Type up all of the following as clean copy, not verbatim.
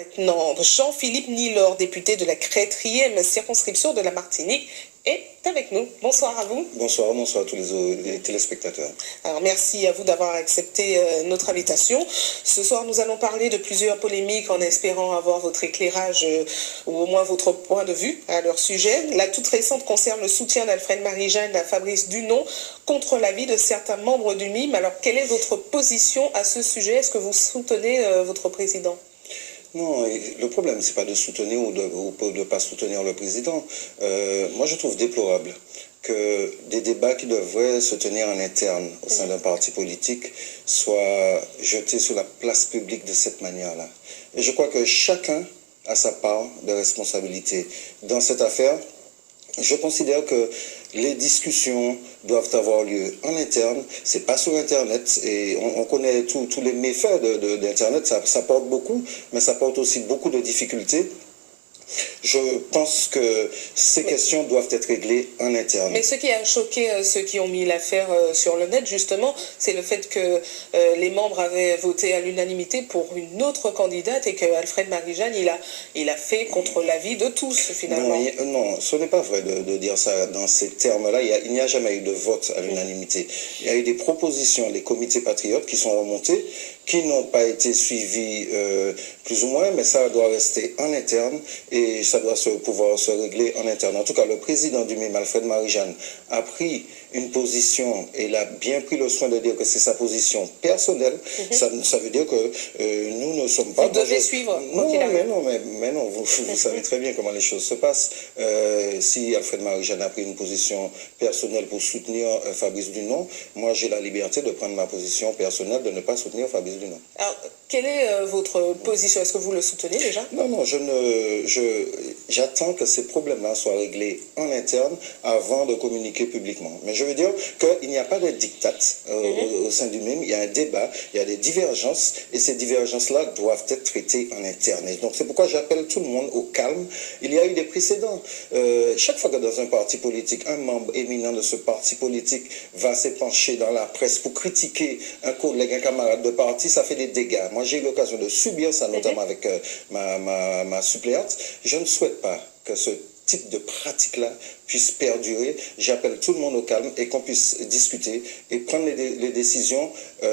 Maintenant, Jean-Philippe Nilor, député de la 4e circonscription de la Martinique, est avec nous. Bonsoir à vous. Bonsoir, bonsoir à tous les téléspectateurs. Alors merci à vous d'avoir accepté notre invitation. Ce soir, nous allons parler de plusieurs polémiques en espérant avoir votre éclairage ou au moins votre point de vue à leur sujet. La toute récente concerne le soutien d'Alfred Marie-Jeanne à Fabrice Dunon contre l'avis de certains membres du MIM. Alors quelle est votre position à ce sujet? Est-ce que vous soutenez votre président? Non, le problème, c'est pas de soutenir ou de ne pas soutenir le président. Moi, je trouve déplorable que des débats qui devraient se tenir en interne au sein d'un parti politique soient jetés sur la place publique de cette manière-là. Et je crois que chacun a sa part de responsabilité. Dans cette affaire, je considère que les discussions doivent avoir lieu en interne, c'est pas sur Internet, et on connaît tous les méfaits d'Internet, ça porte beaucoup, mais ça porte aussi beaucoup de difficultés. Je pense que ces questions doivent être réglées en interne. Mais ce qui a choqué ceux qui ont mis l'affaire sur le net, justement, c'est le fait que les membres avaient voté à l'unanimité pour une autre candidate et que Alfred Marie-Jeanne, il a fait contre l'avis de tous, finalement. Non, ce n'est pas vrai de dire ça dans ces termes-là. Il n'y a jamais eu de vote à l'unanimité. Il y a eu des propositions des comités patriotes qui sont remontées, qui n'ont pas été suivies plus ou moins, mais ça doit rester en interne et ça doit pouvoir se régler en interne. En tout cas, le président du MIM, Alfred Marie-Jeanne, a pris une position et il a bien pris le soin de dire que c'est sa position personnelle. Ça veut dire que nous ne sommes pas... Vous devez suivre. Mais non, vous savez très bien comment les choses se passent. Si Alfred Marie-Jeanne a pris une position personnelle pour soutenir Fabrice Dunon, moi j'ai la liberté de prendre ma position personnelle de ne pas soutenir Fabrice Dunon. Alors, quelle est votre position? Est-ce que vous le soutenez déjà? Non, j'attends que ces problèmes-là soient réglés en interne avant de communiquer publiquement. Mais je veux dire qu'il n'y a pas de diktat au sein du MIM, il y a un débat, il y a des divergences, et ces divergences-là doivent être traitées en interne. Et donc c'est pourquoi j'appelle tout le monde au calme. Il y a eu des précédents. Chaque fois que dans un parti politique, un membre éminent de ce parti politique va s'épancher dans la presse pour critiquer un collègue, un camarade de parti, ça fait des dégâts. Moi, j'ai eu l'occasion de subir ça, notamment avec ma suppléante. Je ne souhaite pas que ce type de pratique-là puisse perdurer. J'appelle tout le monde au calme et qu'on puisse discuter et prendre les décisions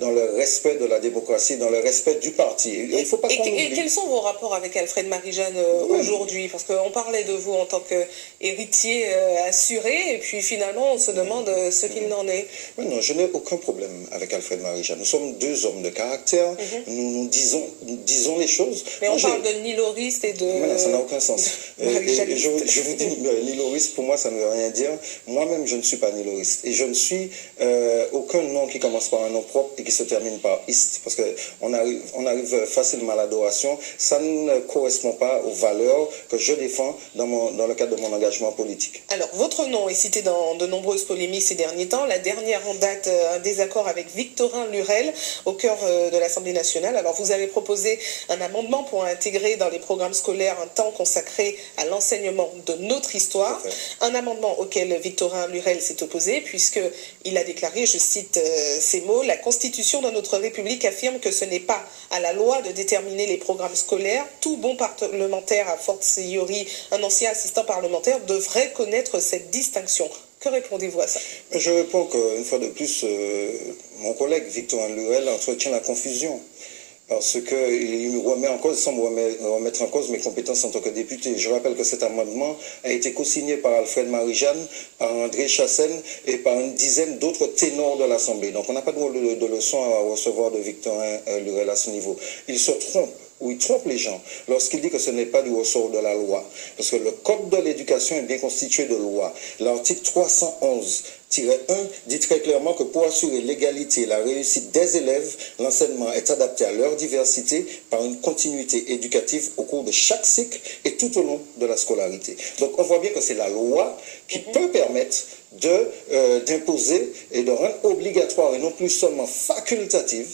dans le respect de la démocratie, dans le respect du parti. Il faut pas qu'on oublie. Et quels sont vos rapports avec Alfred Marie-Jeanne aujourd'hui? Parce qu'on parlait de vous en tant qu'héritier assuré, et puis finalement on se demande ce qu'il en est. Oui, non, je n'ai aucun problème avec Alfred Marie-Jeanne. Nous sommes deux hommes de caractère, nous disons les choses. Mais on parle de niloriste et de... Non, ça n'a aucun sens. Je vous dis, niloriste, pour moi, ça ne veut rien dire. Moi-même, je ne suis pas niloriste. Et je ne suis aucun nom qui commence par un nom propre et qui se termine par iste. Parce qu'on arrive facilement à l'adoration. Ça ne correspond pas aux valeurs que je défends dans le cadre de mon engagement politique. Alors, votre nom est cité dans de nombreuses polémiques ces derniers temps. La dernière en date, un désaccord avec Victorin Lurel au cœur de l'Assemblée nationale. Alors, vous avez proposé un amendement pour intégrer dans les programmes scolaires un temps consacré à l'enseignement de notre histoire. Un amendement auquel Victorin Lurel s'est opposé puisqu'il a déclaré, je cite ces mots, « La Constitution de notre République affirme que ce n'est pas à la loi de déterminer les programmes scolaires. Tout bon parlementaire, a fortiori un ancien assistant parlementaire, devrait connaître cette distinction. » Que répondez-vous à ça? Je réponds qu'une fois de plus, mon collègue Victorin Lurel entretient la confusion. Parce qu'il remet en cause, sans remettre en cause mes compétences en tant que député. Je rappelle que cet amendement a été co-signé par Alfred Marie-Jeanne, par André Chassaigne et par une dizaine d'autres ténors de l'Assemblée. Donc on n'a pas de leçon à recevoir de Victorin Lurel à ce niveau. Il se trompe. Où il trompe les gens lorsqu'il dit que ce n'est pas du ressort de la loi. Parce que le Code de l'éducation est bien constitué de lois. L'article 311-1 dit très clairement que pour assurer l'égalité et la réussite des élèves, l'enseignement est adapté à leur diversité par une continuité éducative au cours de chaque cycle et tout au long de la scolarité. Donc on voit bien que c'est la loi qui peut permettre d'imposer et de rendre obligatoire et non plus seulement facultative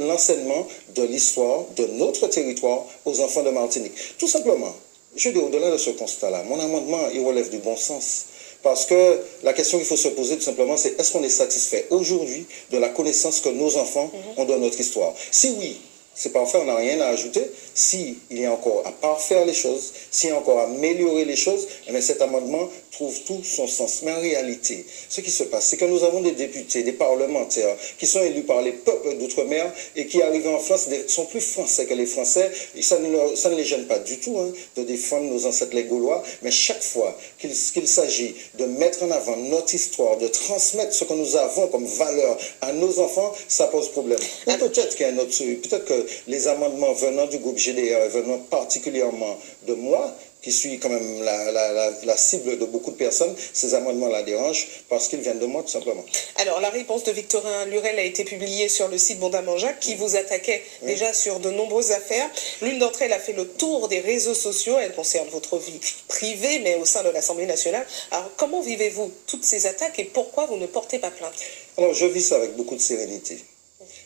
l'enseignement de l'histoire de notre territoire aux enfants de Martinique. Tout simplement, je dis au-delà de ce constat-là, mon amendement, il relève du bon sens. Parce que la question qu'il faut se poser tout simplement, c'est est-ce qu'on est satisfait aujourd'hui de la connaissance que nos enfants ont de notre histoire? Si oui, c'est parfait, on n'a rien à ajouter. s'il y a encore à parfaire les choses, s'il y a encore à améliorer les choses, eh bien cet amendement trouve tout son sens. Mais en réalité, ce qui se passe, c'est que nous avons des députés, des parlementaires qui sont élus par les peuples d'outre-mer et qui, arrivés en France, sont plus français que les Français. Et ça ne les gêne pas du tout de défendre nos ancêtres les Gaulois, mais chaque fois qu'il s'agit de mettre en avant notre histoire, de transmettre ce que nous avons comme valeur à nos enfants, ça pose problème. Ou peut-être qu'il y a un autre, peut-être que les amendements venant du groupe GDR, venant particulièrement de moi, qui suis quand même la cible de beaucoup de personnes, ces amendements la dérangent parce qu'ils viennent de moi tout simplement. Alors la réponse de Victorin Lurel a été publiée sur le site Bondamanjak qui vous attaquait déjà sur de nombreuses affaires. L'une d'entre elles a fait le tour des réseaux sociaux, elle concerne votre vie privée mais au sein de l'Assemblée nationale. Alors comment vivez-vous toutes ces attaques et pourquoi vous ne portez pas plainte? Alors je vis ça avec beaucoup de sérénité.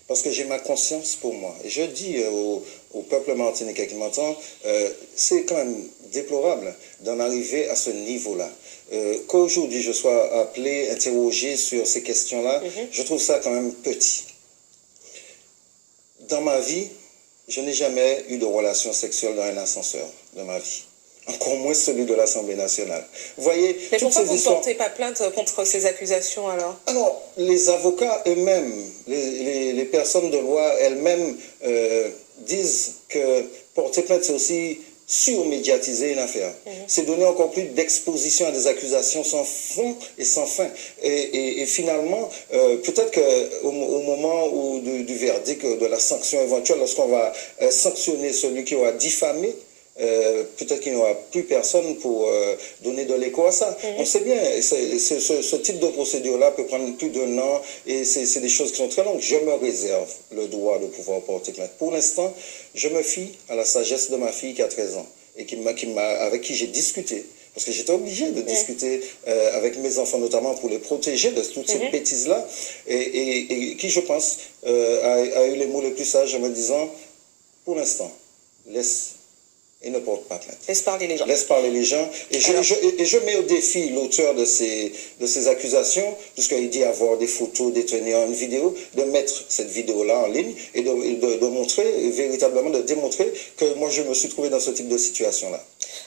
Parce que j'ai ma conscience pour moi. Et je dis au peuple martiniquais qui m'entend, c'est quand même déplorable d'en arriver à ce niveau-là. Qu'aujourd'hui je sois appelé, interrogé sur ces questions-là, je trouve ça quand même petit. Dans ma vie, je n'ai jamais eu de relation sexuelle dans un ascenseur de ma vie. Encore moins celui de l'Assemblée nationale. Vous voyez, mais pourquoi vous ne portez pas plainte contre ces accusations alors? Alors, les avocats eux-mêmes, les personnes de loi elles-mêmes disent que porter plainte, c'est aussi surmédiatiser une affaire. C'est donner encore plus d'exposition à des accusations sans fond et sans fin. Et finalement, peut-être qu'au moment du verdict, de la sanction éventuelle, lorsqu'on va sanctionner celui qui aura diffamé, peut-être qu'il n'y aura plus personne pour donner de l'écho à ça. On sait bien, ce type de procédure-là peut prendre plus d'un an et c'est des choses qui sont très longues. Je me réserve le droit de pouvoir porter plainte. Pour l'instant, je me fie à la sagesse de ma fille qui a 13 ans et avec qui j'ai discuté. Parce que j'étais obligé de discuter avec mes enfants, notamment pour les protéger de toutes ces bêtises-là, et qui, je pense, a eu les mots les plus sages en me disant, pour l'instant, laisse et ne porte pas plainte. Laisse parler les gens. Laisse parler les gens. Et je mets au défi l'auteur de ces accusations, puisqu'il dit avoir des photos, détenir une vidéo, de mettre cette vidéo-là en ligne et de montrer, véritablement de démontrer que moi je me suis trouvé dans ce type de situation-là.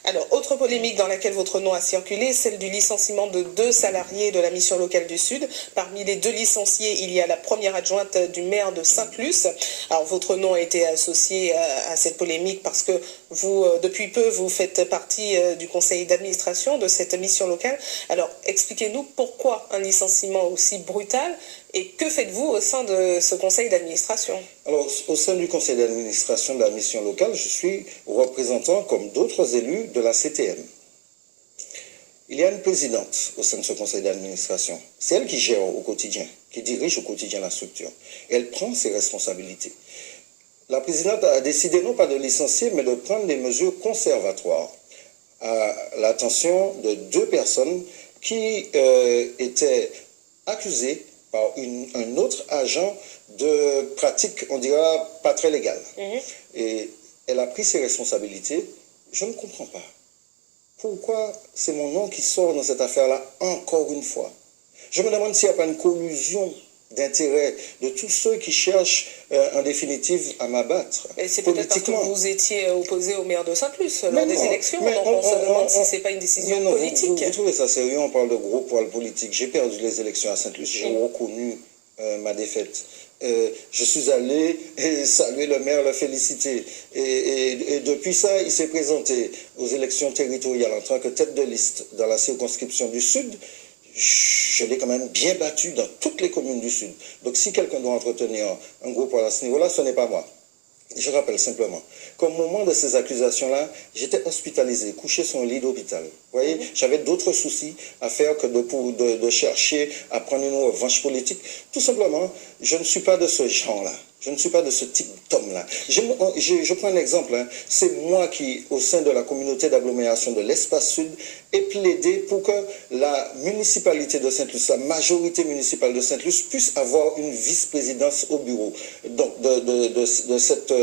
Alors, autre polémique dans laquelle votre nom a circulé, celle du licenciement de 2 salariés de la mission locale du Sud. Parmi les 2 licenciés, il y a la première adjointe du maire de Sainte-Luce. Alors, votre nom a été associé à cette polémique parce que vous, depuis peu, vous faites partie du conseil d'administration de cette mission locale. Alors, expliquez-nous pourquoi un licenciement aussi brutal et que faites-vous au sein de ce conseil d'administration? Alors, au sein du conseil d'administration de la mission locale, je suis représentant, comme d'autres élus, de la CTM. Il y a une présidente au sein de ce conseil d'administration. C'est elle qui gère au quotidien, qui dirige au quotidien la structure. Elle prend ses responsabilités. La présidente a décidé non pas de licencier, mais de prendre des mesures conservatoires à l'attention de 2 personnes qui étaient accusées par un autre agent de pratiques, on dira, pas très légales. Et elle a pris ses responsabilités. Je ne comprends pas. Pourquoi c'est mon nom qui sort dans cette affaire-là encore une fois? Je me demande s'il n'y a pas une collusion d'intérêts de tous ceux qui cherchent en définitive à m'abattre. Et c'est peut-être parce que vous étiez opposé au maire de Sainte-Luce lors des élections, donc on se demande si ce n'est pas une décision politique. Vous trouvez ça sérieux? On parle de gros poils politiques. J'ai perdu les élections à Sainte-Luce, j'ai reconnu ma défaite. Je suis allé saluer le maire, le féliciter. Et depuis ça, il s'est présenté aux élections territoriales en tant que tête de liste dans la circonscription du Sud. Je l'ai quand même bien battu dans toutes les communes du Sud. Donc si quelqu'un doit entretenir un gros poids à ce niveau-là, ce n'est pas moi. Je rappelle simplement qu'au moment de ces accusations-là, j'étais hospitalisé, couché sur un lit d'hôpital. Vous voyez, j'avais d'autres soucis à faire que de chercher à prendre une revanche politique. Tout simplement, je ne suis pas de ce genre-là. Je ne suis pas de ce type d'homme-là. Je prends un exemple. C'est moi qui, au sein de la communauté d'agglomération de l'Espace Sud, ai plaidé pour que la municipalité de Sainte-Luce, la majorité municipale de Sainte-Luce, puisse avoir une vice-présidence au bureau donc de cette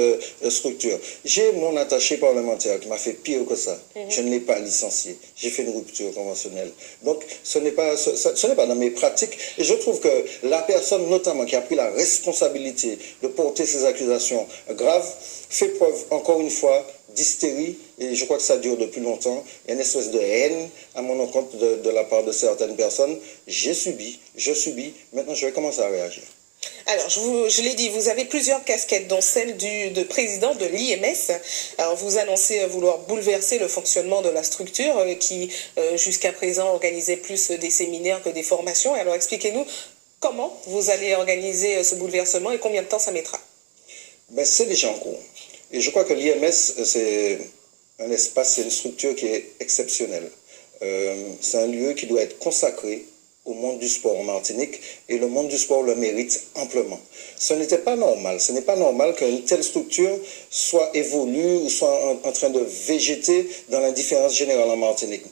structure. J'ai mon attaché parlementaire qui m'a fait pire que ça. Je ne l'ai pas licencié. J'ai fait une rupture conventionnelle. Donc, ce n'est pas dans mes pratiques. Et je trouve que la personne, notamment, qui a pris la responsabilité de porter ces accusations graves fait preuve, encore une fois, d'hystérie, et je crois que ça dure depuis longtemps. Il y a une espèce de haine à mon encontre de la part de certaines personnes. J'ai subi, je subis, maintenant je vais commencer à réagir. Alors, je l'ai dit, vous avez plusieurs casquettes, dont celle de président de l'IMS. Alors, vous annoncez vouloir bouleverser le fonctionnement de la structure qui, jusqu'à présent, organisait plus des séminaires que des formations. Alors, expliquez-nous comment vous allez organiser ce bouleversement et combien de temps ça mettra. Ben, c'est déjà en cours. Et je crois que l'IMS, c'est un espace, c'est une structure qui est exceptionnelle. C'est un lieu qui doit être consacré au monde du sport en Martinique, et le monde du sport le mérite amplement. Ce n'est pas normal qu'une telle structure soit évolue ou soit en train de végéter dans l'indifférence générale en Martinique.